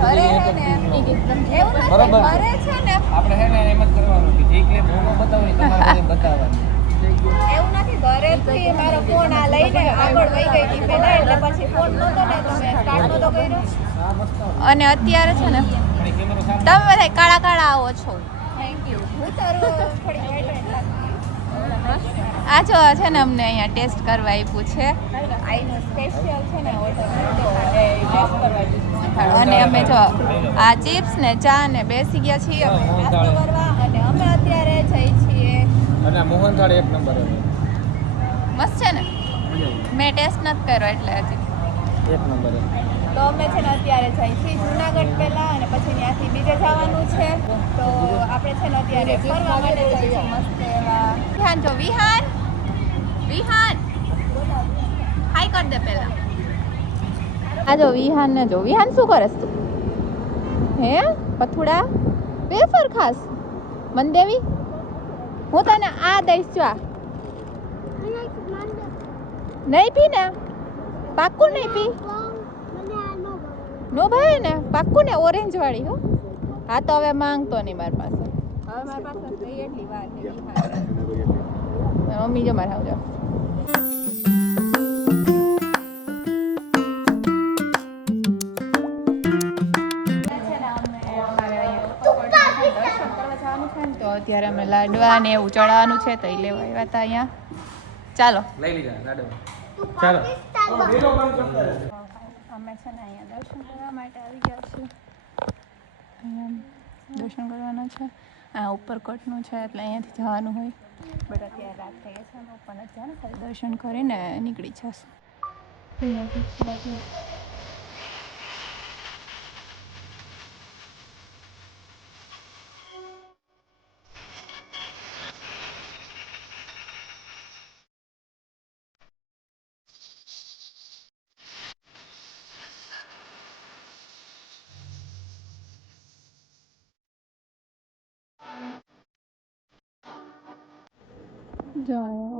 ઘરે હે ને એવું નથી ઘરે છે ને આપણે હે ને એમ જ કરવાનું કે જે ક્લિપ મોમાં બતાવવાની તમારે બતાવવાની એવું નથી ઘરેથી મારો ફોન આ લઈને આગળ વહી ગઈ હતી પહેલા એટલે પછી ફોન નતો ને તો મેં સ્ટાર્ટ નતો કર્યો અને અત્યારે છે ને તમે બધા કાળા કાળા આવો છો થેન્ક યુ હું તારું થોડી વાઈટ લાગતી આ જો છે ને અમને અહીંયા ટેસ્ટ કરવા આપ્યું છે આઈનો સ્પેશિયલ છે ને ઓર્ડર ટેસ્ટ કરવા અને અમે જો આ ચિપ્સ ને ચા ને બેસી ગયા છીએ અમે નાસ્તો કરવા અને અમે અત્યારે જઈ છીએ અને મોહનથાળ એક નંબર મસ્ત છે ને મેં ટેસ્ટ નથી કર્યો એટલે હજી એક નંબર તો અમે છે ને અત્યારે જઈ છીએ જુનાગઢ પહેલાં અને પછી ત્યાંથી બીજે જવાનું છે તો આપણે છે ને અત્યારે ફરવા માટે જઈએ છીએ મસ્ત એવા વિહાન જો વિહાન વિહાન હાઈ કર દે પહેલાં આ જો વિહાન ને જો વિહાન શું કરસ તું હે પથુડા વેફર ખાસ મન દેવી હું તને આ દઈશ જો નહીં પી ને પાક્કું નહીં પી નો ભાઈ ને પાક્કું ને ઓરેન્જ વાળી હો હા તો હવે માંગતો નહીં મારી પાસે હવે મારી પાસે એટલી વાર મમ્મી જો મારે આવજો તો અત્યારે અમે લાડવા ને એવું ચડાવવાનું છે તો એ લેવા આવ્યા હતા અહીંયા ચાલો લઈ લીધા લાડવા ચાલો અમે છે ને અહીંયા દર્શન કરવા માટે આવી ગયા છીએ અહીંયા દર્શન કરવાના છે આ ઉપરકોટનું છે એટલે અહીંયાથી જવાનું હોય બટ અત્યારે રાત થઈ ગઈ છે અમે ઉપર નથી જવાનું ખાલી દર્શન કરીને નીકળી જશું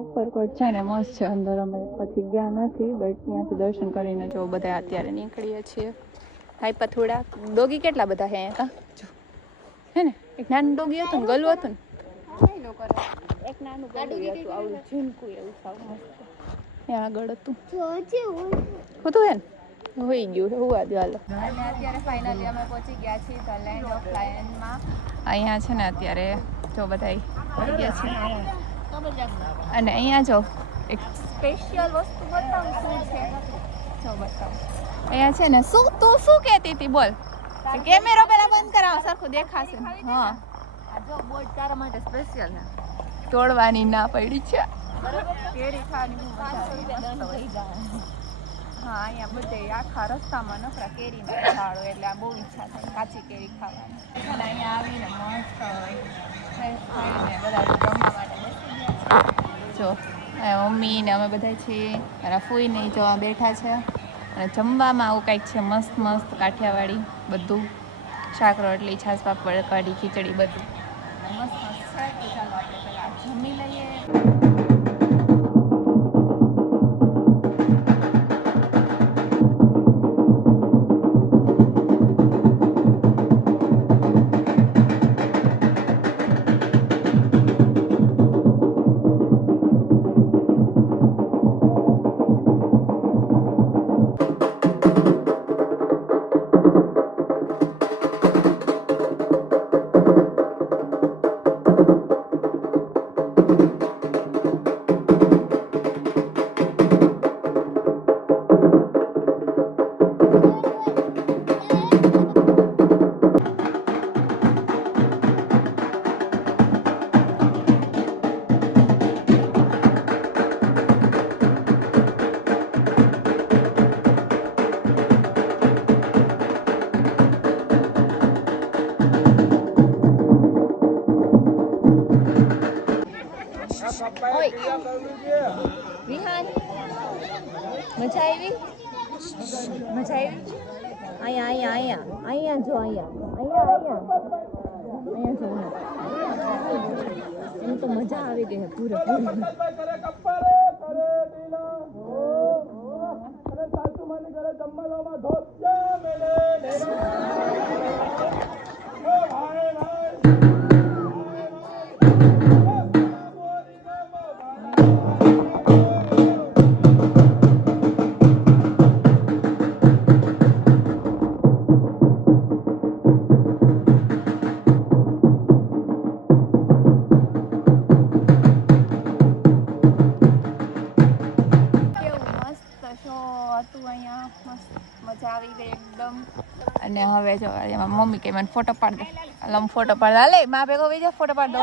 ઉપરકોટ છે ને મસ્ત છે અંદર અમે પછી ગયા નથી બટ ત્યાંથી દર્શન કરીને જો બધા અત્યારે નીકળીએ છીએ હાઈ પથોડા ડોગી કેટલા બધા છે અહીંયા જો હે ને એક નાનું ડોગી હતું ને ગલું હતું ને એક નાનું ગલું હતું આવું ઝીણકું એવું સાવ મસ્ત ત્યાં આગળ હતું હતું હે ને હોઈ ગયું હોવા દે હાલો અને અત્યારે ફાઇનલી અમે પહોંચી ગયા છીએ ધ લેન્ડ ઓફ લાયનમાં અહીંયા છે ને અત્યારે જો બધા આવી ગયા છે અને અહીંયા જો એક સ્પેશિયલ વસ્તુ બતાવું શું છે જો બતાવું અહીંયા છે ને શું તું શું કહેતી હતી બોલ કેમેરો પેલા બંધ કરાવો સરખું દેખાશે હા આ જો બોર્ડ તારા માટે સ્પેશિયલ છે તોડવાની ના પડી છે કેરી ખાવાની હા અહીંયા બધે આખા રસ્તામાં નકરા કેરીના ઝાડો એટલે આ બહુ ઈચ્છા થાય કાચી કેરી ખાવાની અહીંયા આવીને મસ્ત ફ્રેશ થઈને બધા જમવા માટે જો મમ્મી ને અમે બધા છીએ મારા ફૂઈ ને જોવા બેઠા છે અને જમવામાં આવું કંઈક છે મસ્ત મસ્ત કાઠિયાવાડી બધું શાક રોટલી છાશ પાપડ કઢી ખીચડી બધું મસ્ત મસ્ત છે તો ચાલો આપણે પહેલાં જમી લઈએ વિહાન મજા આવી મજા આવી અહીંયા અહીંયા અહીંયા જો અહીંયા જો એમ તો મજા આવી ગઈ પૂરેપૂરી અને હવે જો એમાં મમ્મી કે મને ફોટો પાડ દે. લમ ફોટો પાડ દે. લે માં ભેગો વઈ જા ફોટો પાડ દો.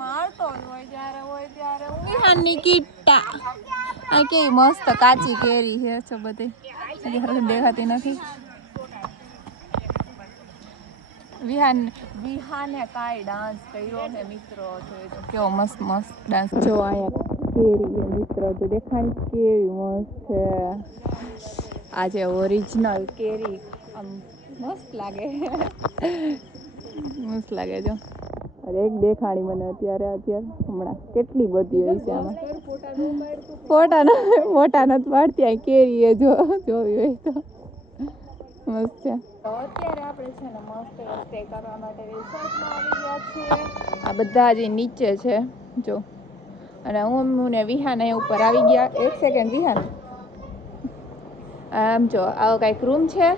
મારતો હોય ત્યારે વિહાનની કીટા. આ કેવી મસ્ત કાચી કેરી છે છો બધી દેખાતી નથી. વિહાને કાંઈ ડાન્સ કર્યો ને મિત્રો, જો કેવો મસ્ત મસ્ત ડાન્સ. જો અહીંયા કેરી મિત્રો તો દેખાણી કેવી મસ્ત છે. આજે ઓરિજિનલ કેરી આમ મસ્ત લાગે. મસ્ત લાગે જો. અરે એક દેખાણી મને અત્યારે હમણાં કેટલી બધી હોય છે આમાં. ફોટા નથી પાડતી. આ કેરી એ જો જોવી હોય તો મસ્ત છે. તો અત્યારે આપણે છે ને મસ્ત સ્ટે કરવા માટે રિસોર્ટમાં આવી ગયા છીએ. આ બધા જે નીચે છે જો, અને હું ને વિહાન અહીંયા ઉપર આવી ગયા. એક સેકન્ડ વિહાન, આમ જો આવો કાંઈક રૂમ છે,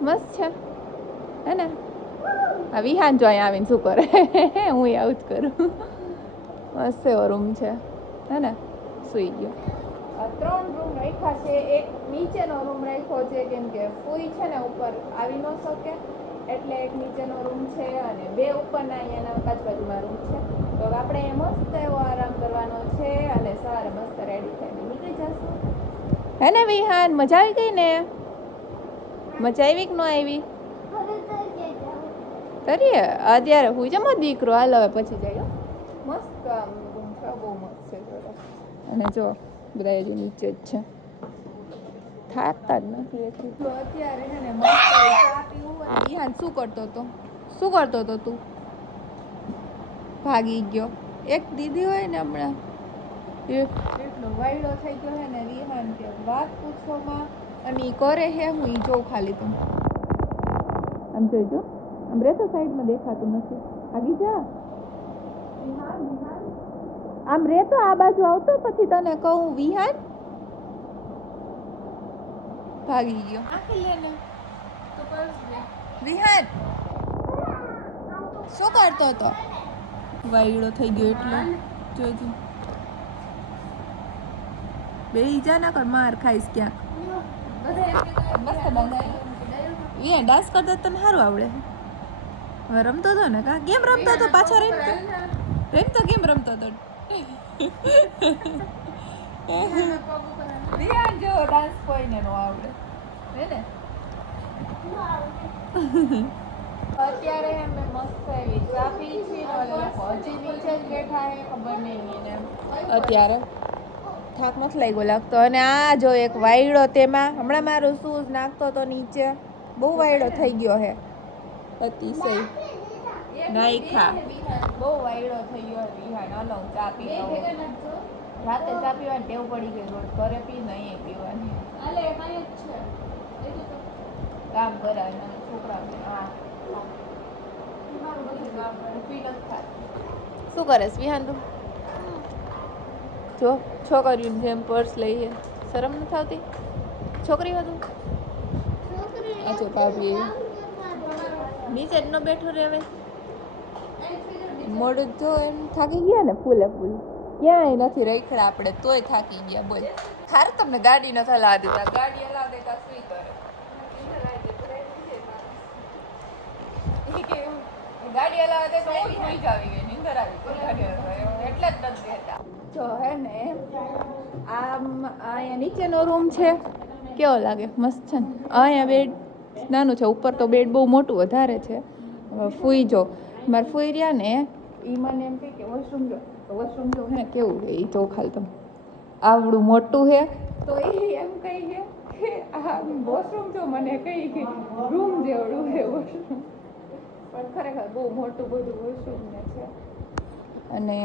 મસ્ત છે હે ને. આ વિહાન જો અહીંયા આવીને શું કરે, હું આવું જ કરું. મસ્ત એવો રૂમ છે હે ને. સૂઈ ગયો. 3 રૂમ રાખ્યા છે. એક નીચેનો રૂમ રાખ્યો છે કેમ કે ફૂઈ છે ને ઉપર આવી ન શકે, એટલે એક નીચેનો રૂમ છે અને 2 ઉપરના અહીંયાના બાજુમાં રૂમ છે. તો આપણે મસ્ત એવો આરામ કરવાનો છે અને સવારે મસ્ત રેડી થઈને નીકળી જશું હે ને. વિહાન મજા આવી ગઈ ને? મજા આવી કે ન આવી? કરીએ અત્યારે હું જમો દીકરો. હાલ હવે પછી જાય. મસ્ત આમ રૂમ છે, બહુ મસ્ત છે. અને જો બધા હજી નીચે જ છે, થાકતા જ નથી. તો અત્યારે છે ને મસ્ત ચા પીવું. અને વિહાન શું કરતો હતો તું? ભાગી ગયો. એક દીદી હોય ને હમણાં એટલો વાયડો થઈ ગયો હે ને વિહાન કે વાત પૂછવામાં. અને ઈ કરે હે હું ઈ જોઉં ખાલી. તું આમ જોઈજો, આમ રહેતો સાઈડમાં દેખાતું નથી. ભાગી જા આમ રહેતો, આ બાજુ આવતો પછી તને કહું. વિહાન ભાગી ગયો. વિહાન શું કરતો હતો? વાયડો થઈ ગયો એટલે જોજો. બેહી જા ના કર, માર ખાઈશ ક્યાંક. મસ્ત બનાવી. ડાન્સ કરતા તને સારું આવડે. હવે રમતો હતો ને કા? ગેમ રમતો હતો પાછો. રમતો ગેમ રમતો હતો. વિહાન જેવો ડાન્સ કોઈને નો આવડે હે ને. અત્યારે અમે મસ્ત એવી ચા પી છીએ. હજી નીચે જ બેઠા હે, ખબર નહીં એને અત્યારે થાક નથી લાગ્યો લાગતો. અને આ જો એક વાયડો, તેમાં હમણાં મારું શૂઝ નાખતો તો નીચે. બહુ વાયડો થઈ ગયો હે, અતિશય નાયખા. બહુ વાયડો થઈ ગયો વિહાન. હલો ચા પી રાતે ચા પીવાની ટેવ પડી ગઈ. રોજ ઘરે પી ને અહીંયા પીવાની. કામ કરાય છોકરા. હા શું કરેશ વિહાન તું? જો છોકરીઓને જેમ પર્સ લઈએ, શરમ નથી આવતી? છોકરી હતું અચ્છા ભાભી નીચે જ ન બેઠો રહેવે. મોડું જો એમ થાકી ગયા ને ફૂલે ફૂલ. ક્યાંય નથી રખડા આપણે તોય થાકી ગયા. બોલ સારું તમને ગાડી નથી હલાવી દેતા. ગાડી હલાવી દેતા સુઈ કરે. ગાડી હલાવે તો હું જ સુઈ જ આવી ગઈ. નીંદર આવી ગઈ ગાડી હલાવે એટલે જ નથી દેતા. જો હે ને આમ અહીંયા નીચેનો રૂમ છે, કેવો લાગે? મસ્ત છે ને. અહીંયા બેડ નાનું છે, ઉપર તો બેડ બહુ મોટું વધારે છે. ફૂઈ જો મારે ફૂઈ રહ્યા ને એ મને એમ કહે કે વોશરૂમ જો. વોશરૂમ જો હે કેવું છે એ જો ખાલી તમે. આવડું મોટું છે તો એ એમ કહી કે આ વોશરૂમ જો મને કહી કે રૂમ જેવડું છે વોશરૂમ. પણ ખરેખર બહુ મોટું બધું વોશરૂમ ને છે. અને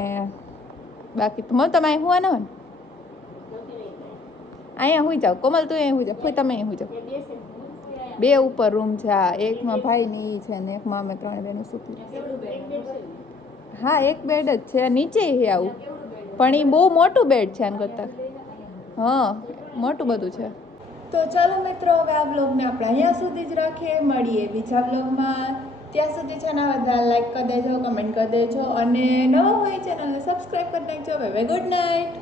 બાકી તો તમે અહીં હુવા ના હોય ને, અહીંયા હુઈ જાઓ. કોમલ તું અહીં હુઈ જાઓ. કોઈ તમે અહીં હુઈ જાઓ. 2 ઉપર રૂમ છે. હા એકમાં ભાઈની છે ને એકમાં અમે 3 બેનો સૂતી. હા એક બેડ જ છે. નીચે છે આવું, પણ એ બહુ મોટું બેડ છે આને કરતાં. હા મોટું બધું છે. તો ચાલો મિત્રો હવે આ બ્લોગને આપણે અહીંયા સુધી જ રાખીએ. મળીએ બીજા બ્લોગમાં. ત્યાં સુધી ચેનલ બધા લાઈક કરી દેજો, કમેન્ટ કરી દેજો અને નવા હોય ચેનલને સબસ્ક્રાઈબ કરી નાખજો. Bye bye, good night.